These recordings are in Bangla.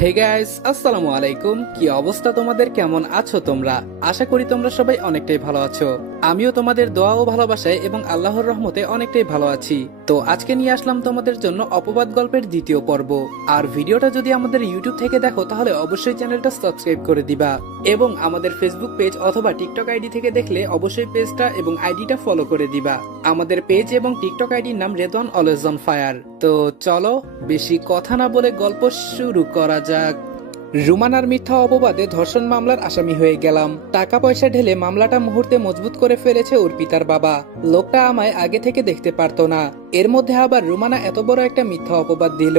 হে গাইস, আসসালামু আলাইকুম। কি অবস্থা তোমাদের? কেমন আছো তোমরা? আশা করি তোমরা সবাই অনেকটাই ভালো আছো। আমিও তোমাদের দোয়া ও ভালোবাসায় এবং আল্লাহর রহমতে অনেকটাই ভালো আছি। তো আজকে নিয়ে আসলাম তোমাদের জন্য অপবাদ গল্পের দ্বিতীয় পর্ব। আর ভিডিওটা যদি আমাদের ইউটিউব থেকে দেখো তাহলে অবশ্যই চ্যানেলটা সাবস্ক্রাইব করে দিবা, এবং আমাদের ফেসবুক পেজ অথবা টিকটক আইডি থেকে দেখলে অবশ্যই পেজটা এবং আইডিটা ফলো করে দিবা। আমাদের পেজ এবং টিকটক আইডির নাম রেদওয়ান অলওয়েজ অন ফায়ার। তো চলো বেশি কথা না বলে গল্প শুরু করা যাক। রুমানার মিথ্যা অপবাদে ধর্ষণ মামলার আসামি হয়ে গেলাম। টাকা পয়সা ঢেলে মামলাটা মুহূর্তে মজবুত করে ফেলেছে অর্পিতার বাবা। লোকটা আমায় আগে থেকে দেখতে পারতো না, এর মধ্যে আবার রুমানা এত বড় একটা মিথ্যা অপবাদ দিল।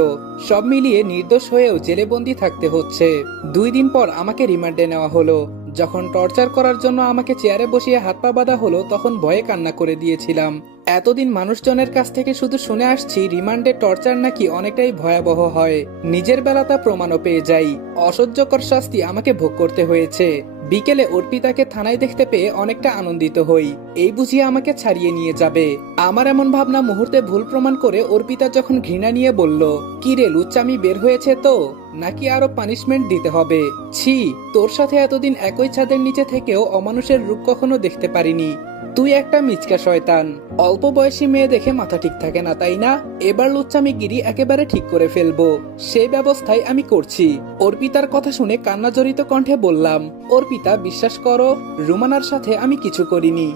সব মিলিয়ে নির্দোষ হয়েও জেলে বন্দি থাকতে হচ্ছে। 2 দিন পর আমাকে রিমান্ডে নেওয়া হলো। যখন টর্চার করার জন্য আমাকে চেয়ারে বসিয়ে হাত পা বাঁধা হলো তখন ভয়ে কান্না করে দিয়েছিলাম। এতদিন মানুষজনের কাছ থেকে শুধু শুনে আসছি রিমান্ডে টর্চার নাকি অনেকটাই ভয়াবহ হয়। নিজের বেলা তা প্রমাণও পেয়ে যাই। অসহ্যকর শাস্তি আমাকে ভোগ করতে হয়েছে। বিকেলে অর্পিতাকে থানায় দেখতে পেয়ে অনেকটা আনন্দিত হই। এই বুঝিয়ে আমাকে ছাড়িয়ে নিয়ে যাবে। আমার এমন ভাবনা মুহূর্তে ভুল প্রমাণ করে অর্পিতা যখন ঘৃণা নিয়ে বলল, কি রে লুচ্চামি বের হয়েছে তো, নাকি আরো পানিশমেন্ট দিতে হবে? ছি, তোর সাথে এতদিন একই ছাদের নিচে থেকেও অমানুষের রূপ কখনো দেখতে পারিনি। তুই একটা মিচকা শয়তান। অল্প বয়সী মেয়ে দেখে মাথা ঠিক থাকে না, তাই না? এবার লুচ্চামিগিরি একেবারে ঠিক করে ফেলবো, সেই ব্যবস্থাই আমি করছি। অর্পিতার কথা শুনে কান্নাজড়িত কণ্ঠে বললাম, অর্পিতা বিশ্বাস করো, রুমানার সাথে আমি কিছু করিনি।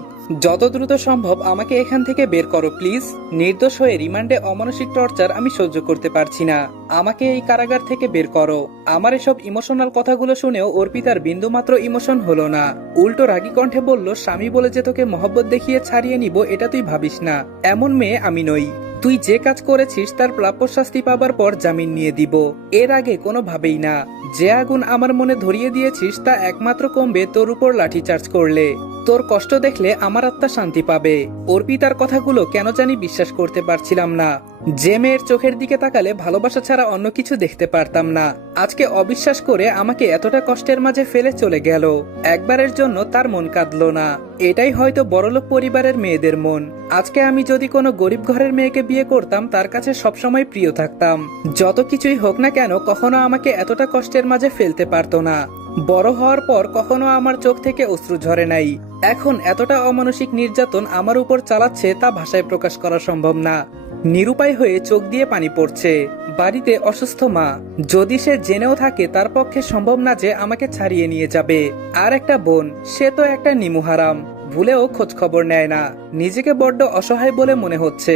যত দ্রুত সম্ভব আমাকে এখান থেকে বের করো প্লিজ। নির্দোষ হয়ে রিমান্ডে অমানসিক টর্চার আমি সহ্য করতে পারছি না। আমাকে এই কারাগার থেকে বের করো। আমার এসব ইমোশনাল কথাগুলো শুনেও অর্পিতার বিন্দুমাত্র ইমোশন হলো না। উল্টো রাগী কণ্ঠে বলল, স্বামী বলে যে তোকে মহব্বত দেখিয়ে ছাড়িয়ে নিব এটা তুই ভাবিস না। এমন মেয়ে আমি নই। তুই যে কাজ করেছিস তার প্রাপ্য শাস্তি পাবার পর জামিন নিয়ে দিব, এর আগে কোনোভাবেই না। যে আগুন আমার মনে ধরিয়ে দিয়েছিস তা একমাত্র কমবে তোর উপর লাঠিচার্জ করলে। তোর কষ্ট দেখলে আমার আত্মা শান্তি পাবে। অর্পিতার কথাগুলো কেন জানি বিশ্বাস করতে পারছিলাম না। যে মেয়ের চোখের দিকে তাকালে ভালোবাসা ছাড়া অন্য কিছু দেখতে পারতাম না, আজকে অবিশ্বাস করে আমাকে এতটা কষ্টের মাঝে ফেলে চলে গেল। একবারের জন্য তার মন কাঁদলো না। এটাই হয়তো বড়লোক পরিবারের মেয়েদের মন। আজকে আমি যদি কোনো গরিব ঘরের মেয়েকে বিয়ে করতাম তার কাছে সবসময় প্রিয় থাকতাম। যত কিছুই হোক না কেন কখনো আমাকে এতটা কষ্টের মাঝে ফেলতে পারতো না। বড় হওয়ার পর কখনো আমার চোখ থেকে অশ্রু ঝরে নাই। এখন এতটা অমানসিক নির্যাতন আমার উপর চালাচ্ছে তা ভাষায় প্রকাশ করা সম্ভব না। নিরুপায় হয়ে চোখ দিয়ে পানি পড়ছে। বাড়িতে অসুস্থ মা, যদি সে জেনেও থাকে তার পক্ষে সম্ভব না যে আমাকে ছাড়িয়ে নিয়ে যাবে। আর একটা বোন, সে তো একটা নিমুহারাম, ভুলেও খোঁজ খবর নেয় না। নিজেকে বড্ড অসহায় বলে মনে হচ্ছে।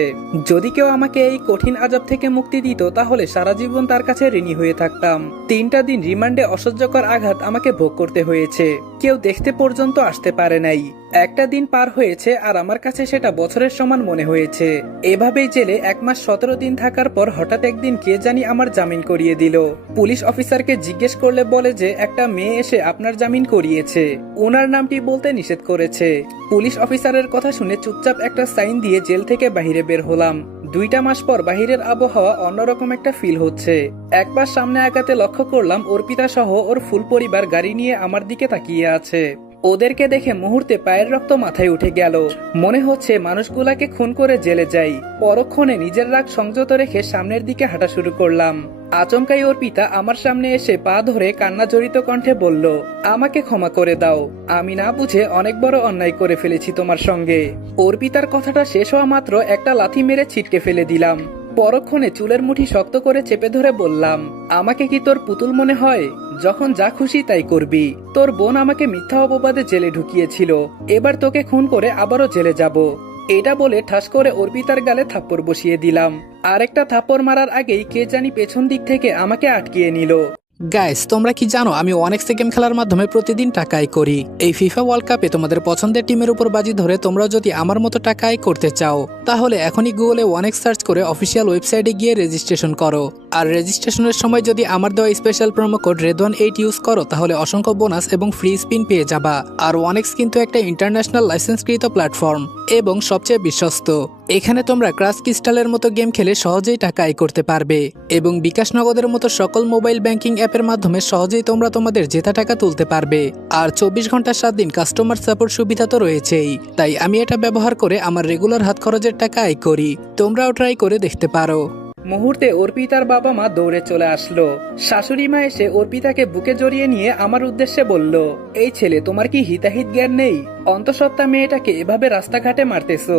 যদি কেউ আমাকে এই কঠিন আযাব থেকে মুক্তি দিত তাহলে সারা জীবন তার কাছে ঋণী হয়ে থাকতাম। 3টা দিন রিমান্ডে অসহ্যকর আঘাত আমাকে ভোগ করতে হয়েছে। কেউ দেখতে পর্যন্ত আসতে পারে নাই। একটা দিন পার হয়েছে আর আমার কাছে সেটা বছরের সমান মনে হয়েছে। এভাবেই জেলে 1 মাস 17 দিন থাকার পর হঠাৎ একদিন কে জানি আমার জামিন করিয়ে দিল। পুলিশ অফিসারকে জিজ্ঞেস করলে বলে যে একটা মেয়ে এসে আপনার জামিন করিয়েছে, ওনার নামটি বলতে নিষেধ করেছে। পুলিশ অফিসারের কথা শুনে চুপচাপ একটা সাইন দিয়ে জেল থেকে বাহিরে বের হলাম। 2টা মাস পর বাহিরের আবহাওয়া অন্যরকম একটা ফিল হচ্ছে। একবার সামনে আগাতে লক্ষ্য করলাম অর্পিতা সহ ওর ফুল পরিবার গাড়ি নিয়ে আমার দিকে তাকিয়ে আছে। ওদেরকে দেখে মুহূর্তে পায়ের রক্ত মাথায় উঠে গেল। মনে হচ্ছে মানুষগুলাকে খুন করে জেলে যাই। পরক্ষণে নিজের রাগ সংযত রেখে সামনের দিকে হাঁটা শুরু করলাম। আচমকাই অর্পিতা আমার সামনে এসে পা ধরে কান্না জড়িত কণ্ঠে বলল, আমাকে ক্ষমা করে দাও, আমি না বুঝে অনেক বড় অন্যায় করে ফেলেছি তোমার সঙ্গে। অর্পিতার কথাটা শেষ হওয়া মাত্র একটা লাথি মেরে ছিটকে ফেলে দিলাম। পরক্ষণে চুলের মুঠি শক্ত করে চেপে ধরে বললাম, আমাকে কি তোর পুতুল মনে হয়? যখন যা খুশি তাই করবি। তোর বোন আমাকে মিথ্যা অপবাদে জেলে ঢুকিয়েছিল, এবার তোকে খুন করে আবারও জেলে যাব। এটা বলে ঠাস করে অর্পিতার গালে থাপ্পড় বসিয়ে দিলাম। আরেকটা থাপ্পড় মারার আগেই কে জানি পেছন দিক থেকে আমাকে আটকিয়ে নিল। গাইস, তোমরা কি জানো আমি অনেক্সে গেম খেলার মাধ্যমে প্রতিদিন টাকা আয় করি। এই ফিফা ওয়ার্ল্ড কাপে তোমাদের পছন্দের টিমের উপর বাজি ধরে তোমরাও যদি আমার মতো টাকা আয় করতে চাও তাহলে এখনই গুগলে অনেক্স সার্চ করে অফিসিয়াল ওয়েবসাইটে গিয়ে রেজিস্ট্রেশন করো। আর রেজিস্ট্রেশনের সময় যদি আমার দেওয়া স্পেশাল প্রোমো কোড রেদওয়ান8 ইউজ করো তাহলে অসংখ্য বোনাস এবং ফ্রি স্পিন পেয়ে যাবা। আর অনেক্স কিন্তু একটা ইন্টারন্যাশনাল লাইসেন্সকৃত প্ল্যাটফর্ম এবং সবচেয়ে বিশ্বস্ত। এখানে তোমরা ক্রাশ ক্রিস্টালের মতো গেম খেলে সহজেই টাকা আয় করতে পারবে এবং বিকাশ নগদের মতো সকল মোবাইল ব্যাংকিং অ্যাপের মাধ্যমে সহজেই তোমরা তোমাদের জেতা টাকা তুলতে পারবে। আর 24 ঘন্টা 7 দিন কাস্টমার সাপোর্ট সুবিধা তো রয়েছেই। তাই আমি এটা ব্যবহার করে আমার রেগুলার হাত খরচের টাকা আয় করি। তোমরাও ট্রাই করে দেখতে পারো। মুহূর্তে অর্পিতার বাবা মা দৌড়ে চলে আসলো। শাশুড়ি মা এসে অর্পিতাকে বুকে জড়িয়ে নিয়ে আমার উদ্দেশ্যে বলল, এই ছেলে, তোমার কি হিতাহিত জ্ঞান নেই? অন্তঃসত্ত্বা মেয়েটাকে এভাবে রাস্তাঘাটে মারতেছো।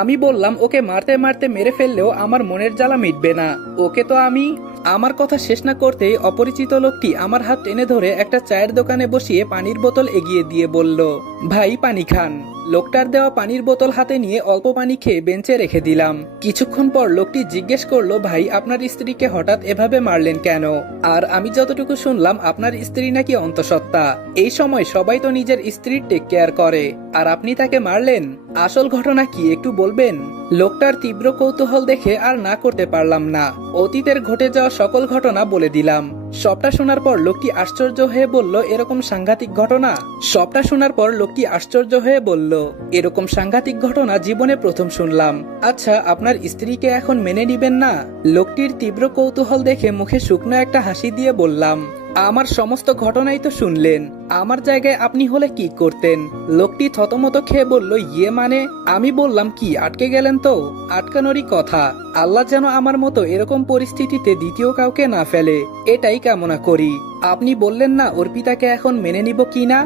আমি বললাম, ওকে মারতে মারতে মেরে ফেললেও আমার মনের জ্বালা মিটবে না। ওকে তো আমি। আমার কথা শেষ না করতেই অপরিচিত লোকটি আমার হাত টেনে ধরে একটা চায়ের দোকানে বসিয়ে পানির বোতল এগিয়ে দিয়ে বলল, ভাই পানি খান। লোকটার দেওয়া পানির বোতল হাতে নিয়ে অল্প পানি খেয়ে বেঞ্চে রেখে দিলাম। কিছুক্ষণ পর লোকটি জিজ্ঞেস করলো, ভাই আপনার স্ত্রীকে হঠাৎ এভাবে মারলেন কেন? আর আমি যতটুকু শুনলাম আপনার স্ত্রী নাকি অন্তঃসত্ত্বা। এই সময় সবাই তো নিজের স্ত্রীর টেক কেয়ার করে, আর আপনি তাকে মারলেন। আসল ঘটনা কি একটু বলবেন? লোকটার তীব্র কৌতূহল দেখে আর না করতে পারলাম না। অতীতের ঘটে যাওয়া সকল ঘটনা বলে দিলাম। সবটা শোনার পর লোকটি আশ্চর্য হয়ে বলল, এরকম সাংঘাতিক ঘটনা? সবটা শোনার পর লোকটি আশ্চর্য হয়ে বলল, এরকম সাংঘাতিক ঘটনা জীবনে প্রথম শুনলাম। আচ্ছা, আপনার স্ত্রীকে এখন মেনে নিবেন না? লোকটির তীব্র কৌতূহল দেখে মুখে শুকনো একটা হাসি দিয়ে বললাম, আমার সমস্ত ঘটনাই তো শুনলেন, আমার জায়গায় আপনি হলে কি করতেন? লোকটি থতমত খেয়ে বলল, ইয়ে মানে? আমি বললাম, কি আটকে গেলেন? তো আটকানোরই কথা। আল্লাহ যেন আমার মতো এরকম পরিস্থিতিতে দ্বিতীয় কাউকে না ফেলে, এটাই কামনা করি। আপনি বললেন না অর্পিতাকে এখন মেনে নিব কি না?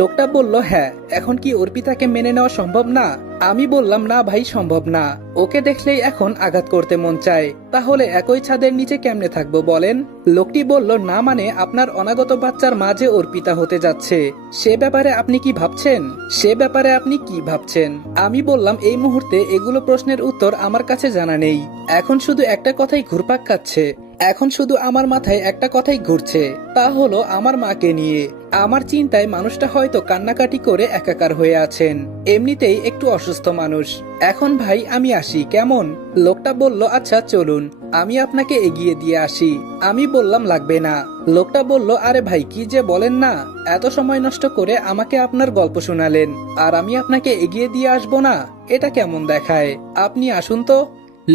লোকটা বলল, হ্যাঁ, এখন কি অর্পিতাকে মেনে নেওয়া সম্ভব না? আমি বললাম, না ভাই, সম্ভব না। ওকে দেখলেই এখন আঘাত করতে মন চায়। তাহলে একই ছাদের নিচে কেমনে থাকবো বলেন? লোকটি বলল, না মানে আপনার অনাগত বাচ্চার মাঝে অর্পিতা হতে যাচ্ছে, সে ব্যাপারে আপনি কি ভাবছেন? সে ব্যাপারে আপনি কি ভাবছেন? আমি বললাম, এই মুহূর্তে এগুলো প্রশ্নের উত্তর আমার কাছে জানা নেই। এখন শুধু একটা কথাই ঘুরপাক খাচ্ছে। এখন শুধু আমার মাথায় একটা কথাই ঘুরছে, তা হলো আমার মাকে নিয়ে। আমার চিন্তায় মানুষটা হয়তো কান্নাকাটি করে একাকার হয়ে আছেন। এমনিতেই একটু অসুস্থ মানুষ। এখন ভাই আমি আসি, কেমন? লোকটা বলল, আচ্ছা চলুন, আমি আপনাকে এগিয়ে দিয়ে আসি। আমি বললাম, লাগবে না। লোকটা বলল, আরে ভাই কি যে বলেন না, এত সময় নষ্ট করে আমাকে আপনার গল্প শোনালেন, আর আমি আপনাকে এগিয়ে দিয়ে আসবো না? এটা কেমন দেখায়? আপনি আসুন তো।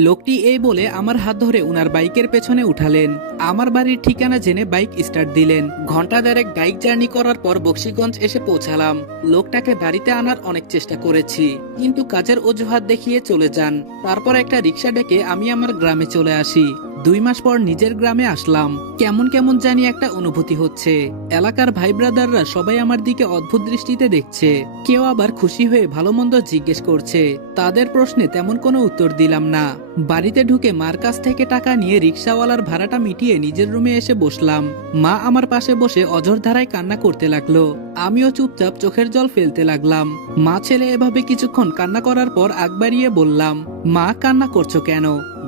লোকটি এই বলে আমার হাত ধরে উনার বাইকের পেছনে উঠালেন। আমার বাড়ির ঠিকানা জেনে বাইক স্টার্ট দিলেন। ঘন্টা দেড়েক বাইক জার্নি করার পর বক্সিগঞ্জ এসে পৌঁছালাম। লোকটাকে বাড়িতে আনার অনেক চেষ্টা করেছি, কিন্তু কাজের অজুহাত দেখিয়ে চলে যান। তারপর একটা রিক্সা ডেকে আমি আমার গ্রামে চলে আসি। 2 মাস পর নিজের গ্রামে আসলাম। কেমন কেমন জানি একটা অনুভূতি হচ্ছে। এলাকার ভাই ব্রাদাররা সবাই আমার দিকে অদ্ভুত দৃষ্টিতে দেখছে। কেউ আবার খুশি হয়ে ভালো মন্দ জিজ্ঞেস করছে। তাদের প্রশ্নে তেমন কোনো উত্তর দিলাম না। বাড়িতে ঢুকে মার কাছ থেকে টাকা নিয়ে রিক্সাওয়ালার ভাড়াটা মিটিয়ে নিজের রুমে এসে বসলাম। মা আমার পাশে বসে অঝোর ধারায় কান্না করতে লাগলো। আমিও চুপচাপ চোখের জল ফেলতে লাগলাম। মা ছেলে এভাবে কিছুক্ষণ কান্না করার পর আগ বাড়িয়ে বললাম, মা কান্না করছো কেন?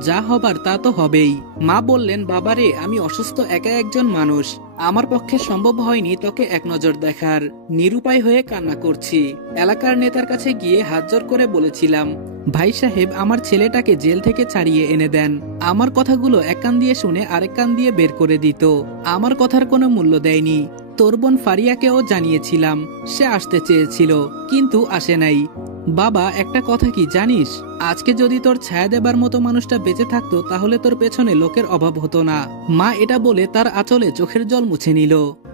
যা হবার তা তো হবেই। মা বললেন, বাবারে, আমি অসুস্থ একা একজন মানুষ, আমার পক্ষে সম্ভব হয়নি তোকে এক নজর দেখার। নিরুপায় হয়ে কান্না করছি। এলাকার নেতার কাছে গিয়ে হাত জোর করে বলেছিলাম, ভাই সাহেব, আমার ছেলেটাকে জেল থেকে ছাড়িয়ে এনে দেন। আমার কথাগুলো এক কান দিয়ে শুনে আরেক কান দিয়ে বের করে দিত। আমার কথার কোনো মূল্য দেয়নি। তোর বোন ফারিয়াকেও জানিয়েছিলাম, সে আসতে চেয়েছিল, কিন্তু আসে নাই। বাবা, একটা কথা কি জানিস? আজকে যদি তোর ছায়া দেবার মতো মানুষটা বেঁচে থাকতো, তাহলে তোর পেছনে লোকের অভাব হতো না। মা এটা বলে তার আঁচলে চোখের জল মুছে নিল।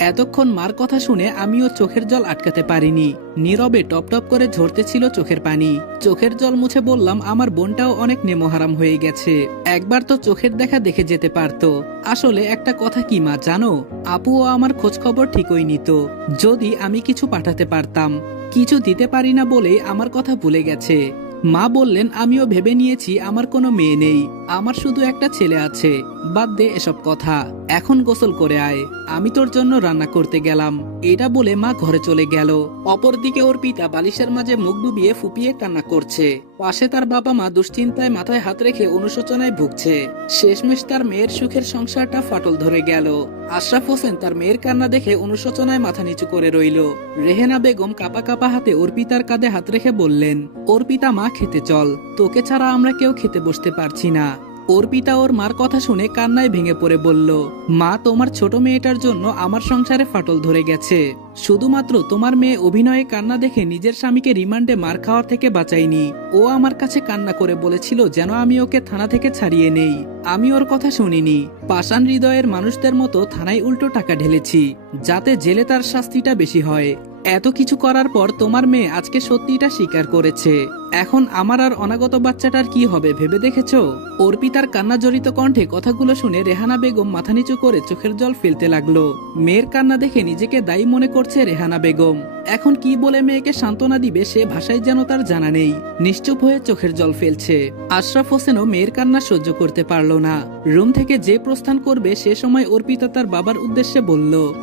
এতক্ষণ মার কথা শুনে আমিও চোখের জল আটকাতে পারিনি। নীরবে টপ টপ করে ঝরতেছিল চোখের পানি। চোখের জল মুছে বললাম, আমার বোনটাও অনেক নেমোহারাম হয়ে গেছে, একবার তো চোখের দেখা দেখে যেতে পারতো। আসলে একটা কথা কি মা জানো, আপুও আমার খোঁজ খবর ঠিকই নিত। যদি আমি কিছু পাঠাতে পারতাম, কিছু দিতে পারি না বলেই আমার কথা ভুলে গেছে। মা বললেন, আমিও ভেবে নিয়েছি আমার কোনো মেয়ে নেই, আমার শুধু একটা ছেলে আছে। বাদ দে এসব কথা, এখন গোসল করে আয়, আমি তোর জন্য রান্না করতে গেলাম। এটা বলে মা ঘরে চলে গেল। অপরদিকে ওর পিতা বালিশের মাঝে মুখ ডুবিয়ে ফুপিয়ে কান্না করছে। পাশে তার বাবা মা দুশ্চিন্তায় মাথায় হাত রেখে অনুশোচনায় ভুগছে। শেষমেশ তার মেয়ের সুখের সংসারটা ফাটল ধরে গেল। আশরাফ হোসেন তার মেয়ের কান্না দেখে অনুশোচনায় মাথা নিচু করে রইল। রেহেনা বেগম কাপা কাপা হাতে অর্পিতার কাঁধে হাত রেখে বললেন, অর্পিতা মা, খেতে চল, তোকে ছাড়া আমরা কেউ খেতে বসতে পারছি না। অর্পিতা ওর মার কথা শুনে কান্নায় ভেঙে পড়ে বলল, মা, তোমার ছোট মেয়েটার জন্য আমার সংসারে ফাটল ধরে গেছে। শুধুমাত্র তোমার মেয়ে অভিনয়ে কান্না দেখে নিজের স্বামীকে রিমান্ডে মার খাওয়ার থেকে বাঁচাইনি। ও আমার কাছে কান্না করে বলেছিল যেন আমি ওকে থানা থেকে ছাড়িয়ে নেই। আমি ওর কথা শুনিনি। পাষাণ হৃদয়ের মানুষদের মতো থানায় উল্টো টাকা ঢেলেছি, যাতে জেলে তার শাস্তিটা বেশি হয়। এত কিছু করার পর তোমার মেয়ে আজকে সত্যিটা স্বীকার করেছে। এখন আমার আর অনাগত বাচ্চাটার কি হবে ভেবে দেখেছো? অর্পিতার কান্না জড়িত কণ্ঠে কথাগুলো শুনে রেহানা বেগম মাথা নিচু করে চোখের জল ফেলতে লাগলো। মেয়ের কান্না দেখে নিজেকে দায়ী মনে করছে রেহানা বেগম। এখন কি বলে মেয়েকে সান্ত্বনা দিবে সে ভাষায় যেন তার জানা নেই। নিশ্চুপ হয়ে চোখের জল ফেলছে। আশরাফ হোসেনও মেয়ের কান্না সহ্য করতে পারল না। রুম থেকে যে প্রস্থান করবে সে সময় অর্পিতা তার বাবার উদ্দেশ্যে বলল,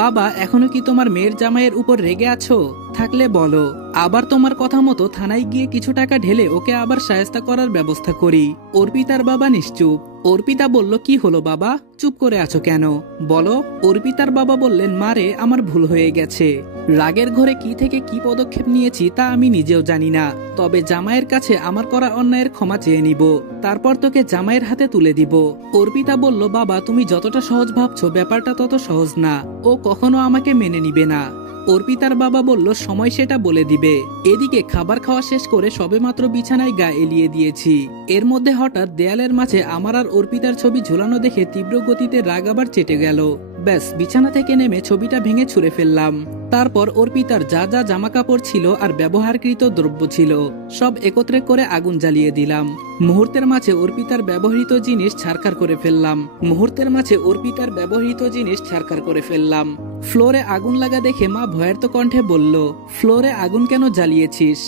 বাবা এখনো কি তোমার মেয়ের জামাইয়ের উপর রেগে আছো? থাকলে বলো, আবার তোমার কথা মতো থানায় গিয়ে কিছু টাকা ঢেলে ওকে আবার শায়েস্তা করার ব্যবস্থা করি। অর্পিতার বাবা নিশ্চুপ। অর্পিতা বলল, কি হলো বাবা, চুপ করে আছো কেন, বলো। অর্পিতার বাবা বললেন, মারে আমার ভুল হয়ে গেছে। রাগের ঘরে কি থেকে কি পদক্ষেপ নিয়েছি তা আমি নিজেও জানি না। তবে জামাইয়ের কাছে আমার করা অন্যায়ের ক্ষমা চেয়ে নিব, তারপর তোকে জামাইয়ের হাতে তুলে দিব। অর্পিতা বলল, বাবা তুমি যতটা সহজ ভাবছো ব্যাপারটা তত সহজ না। ও কখনো আমাকে মেনে নিবে না। অর্পিতার বাবা বলল, সময় সেটা বলে দিবে। এদিকে খাবার খাওয়া শেষ করে সবেমাত্র বিছানায় গা এলিয়ে দিয়েছি। এর মধ্যে হঠাৎ দেয়ালের মাঝে আমার আর অর্পিতার ছবি ঝুলানো দেখে তীব্র গতিতে রাগ আবার চেটে গেল। ব্যাস বিছানা থেকে নেমে ছবিটা ভেঙে ছুঁড়ে ফেললাম। তারপর অর্পিতার যা যা জামা কাপড় ছিল আর ব্যবহারকৃত দ্রব্য ছিল সব একত্রে করে আগুন জ্বালিয়ে দিলাম। মুহূর্তের মাঝে অর্পিতার ব্যবহৃত জিনিস ছারখার করে ফেললাম। ফ্লোরে আগুন লাগা দেখে মা ভয়ার্ত কণ্ঠে বলল, ফ্লোরে আগুন কেন জ্বালিয়েছিস?